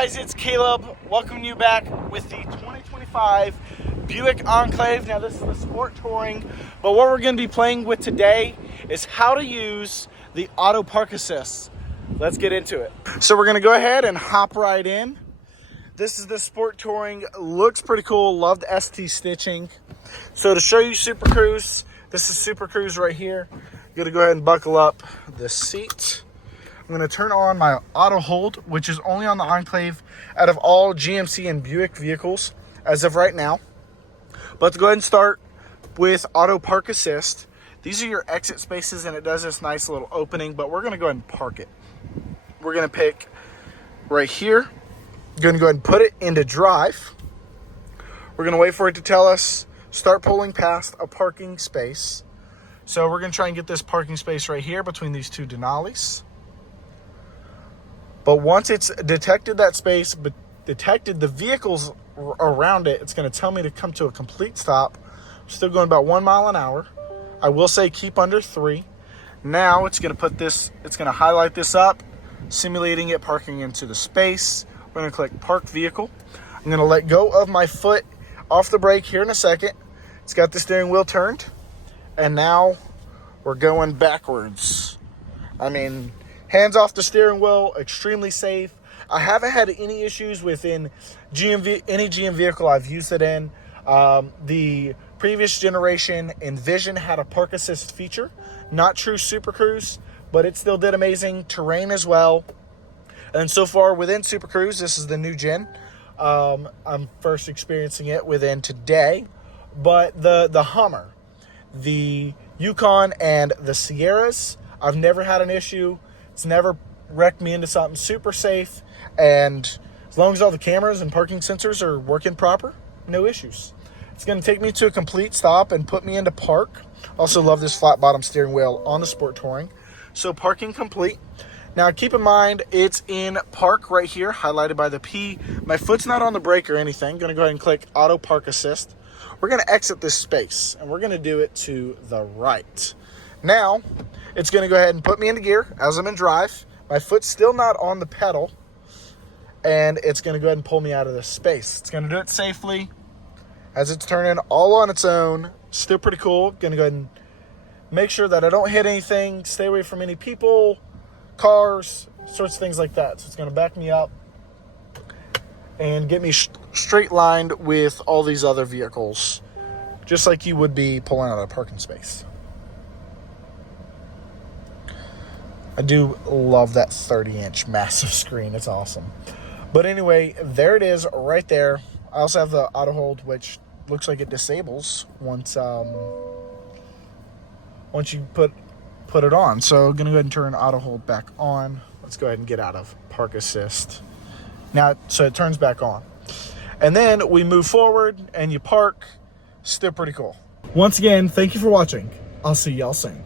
guys, it's Caleb. Welcoming you back with the 2025 Buick Enclave. Now this is the sport touring, but what we're going to be playing with today is how to use the auto park assist. Let's get into it. So we're going to go ahead and hop right in. This is the sport touring. Looks pretty cool. Love the ST stitching. So to show you Super Cruise, this is Super Cruise right here. You're going to go ahead and buckle up the seat. I'm going to turn on my auto hold, which is only on the Enclave out of all GMC and Buick vehicles as of right now. But to go ahead and start with auto park assist, these are your exit spaces and it does this nice little opening, but we're going to go ahead and park it. We're going to pick right here. Going to go ahead and put it into drive. We're going to wait for it to tell us start pulling past a parking space. So we're going to try and get this parking space right here between these two Denali's. But once it's detected that space, but detected the vehicles around it, it's going to tell me to come to a complete stop. I'm still going about 1 mile an hour. I will say keep under 3. Now it's going to put this, it's going to highlight this up, simulating it parking into the space. We're going to click park vehicle. I'm going to let go of my foot off the brake here in a second. It's got the steering wheel turned. And now we're going backwards. I mean, hands off the steering wheel, extremely safe. I haven't had any issues within any GM vehicle I've used it in. The previous generation Envision had a park assist feature. Not true Super Cruise, but it still did amazing terrain as well. And so far within Super Cruise, this is the new gen. I'm first experiencing it within today. But the Hummer, the Yukon, and the Sierras, I've never had an issue. It's never wrecked me into something. Super safe, and as long as all the cameras and parking sensors are working proper, no issues. It's going to take me to a complete stop and put me into park. Also love this flat bottom steering wheel on the sport touring. So parking complete. Now keep in mind it's in park right here, highlighted by the P. My foot's not on the brake or anything. Going to go ahead and click auto park assist. We're going to exit this space and we're going to do it to the right. Now it's going to go ahead and put me into gear as I'm in drive. My foot's still not on the pedal, and it's going to go ahead and pull me out of this space. It's going to do it safely as it's turning all on its own. Still pretty cool. Going to go ahead and make sure that I don't hit anything, stay away from any people, cars, sorts of things like that. So it's going to back me up and get me straight lined with all these other vehicles, just like you would be pulling out of a parking space. I do love that 30-inch massive screen. It's awesome. But anyway, there it is right there. I also have the auto hold, which looks like it disables once you put it on. So I'm going to go ahead and turn auto hold back on. Let's go ahead and get out of park assist. Now, so it turns back on. And then we move forward and you park. Still pretty cool. Once again, thank you for watching. I'll see y'all soon.